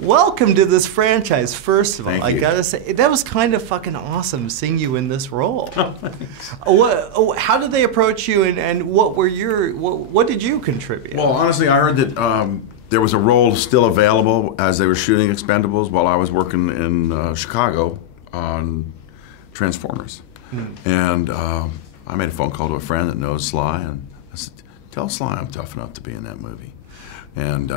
welcome to this franchise, first of all. Thank I you. gotta say, that was kind of fucking awesome seeing you in this role. How did they approach you, and what were what did you contribute? Well, honestly, I heard that there was a role still available as they were shooting Expendables while I was working in Chicago on Transformers. And I made a phone call to a friend that knows Sly, and I said, tell Sly I'm tough enough to be in that movie. And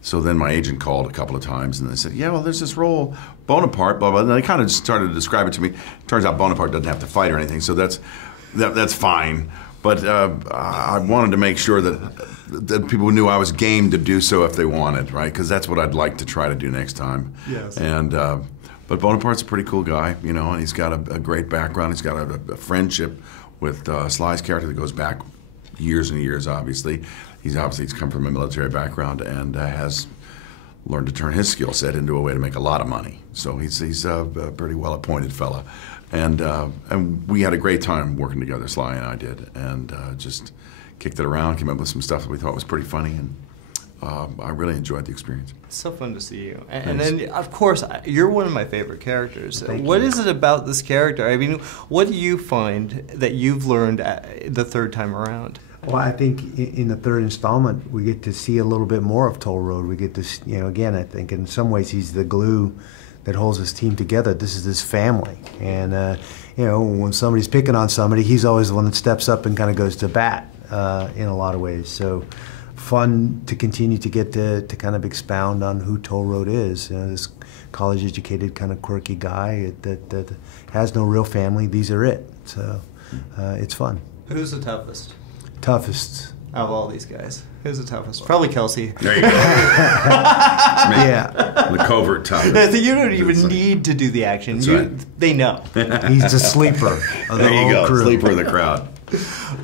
so then my agent called a couple of times, and they said, yeah, well, there's this role, Bonaparte, blah, blah, and they kind of started to describe it to me. Turns out Bonaparte doesn't have to fight or anything, so that's fine. But I wanted to make sure that people knew I was game to do so if they wanted, right? Because that's what I'd like to try to do next time. Yes. And but Bonaparte's a pretty cool guy, you know, and he's got a great background. He's got a friendship with Sly's character that goes back years and years, obviously. He's come from a military background and has learned to turn his skill set into a way to make a lot of money. So he's a pretty well-appointed fella. And we had a great time working together, Sly and I did, and just kicked it around, came up with some stuff that we thought was pretty funny, and I really enjoyed the experience. It's so fun to see you. And then, of course, you're one of my favorite characters. What is it about this character? I mean, what do you find that you've learned the third time around? Well, I think in the third installment, we get to see a little bit more of Toll Road. We get to, you know, again, I think in some ways he's the glue that holds his team together. This is his family. And, you know, when somebody's picking on somebody, he's always the one that steps up and kind of goes to bat in a lot of ways. So fun to continue to get to kind of expound on who Toll Road is. You know, this college-educated, kind of quirky guy that has no real family. These are it. So it's fun. Who's the toughest? Toughest. Out of all these guys. Who's the toughest? Probably Kelsey. There you go. Yeah. The covert toughest. You don't even need to do the action. Right. They know. He's the sleeper of the There you whole go, crew. sleeper of the crowd.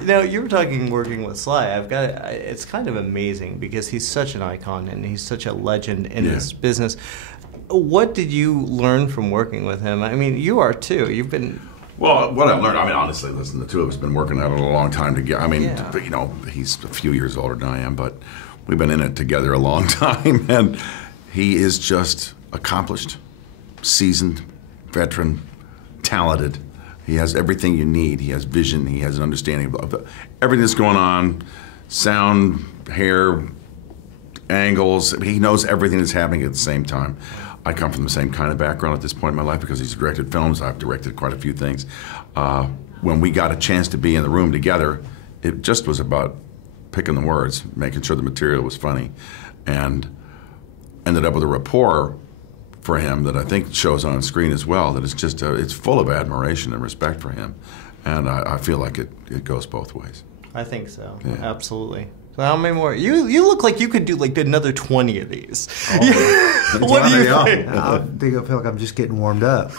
Now, you were working with Sly. It's kind of amazing because he's such an icon and he's such a legend in this business. What did you learn from working with him? I mean, you are too. You've been... Well, what I learned, I mean, honestly, listen, the two of us have been working at it a long time together. I mean, you know, he's a few years older than I am, but we've been in it together a long time, and he is just accomplished, seasoned, veteran, talented. He has everything you need. He has vision. He has an understanding of everything that's going on, sound, hair, angles. He knows everything that's happening at the same time. I come from the same kind of background at this point in my life because he's directed films. I've directed quite a few things. When we got a chance to be in the room together, it just was about picking the words, making sure the material was funny, and ended up with a rapport for him that I think shows on screen as well, that it's just, it's full of admiration and respect for him. And I feel like it goes both ways. I think so, yeah. Absolutely. So how many more? You look like you could do like another 20 of these. Oh, What do you think? I feel like I'm just getting warmed up.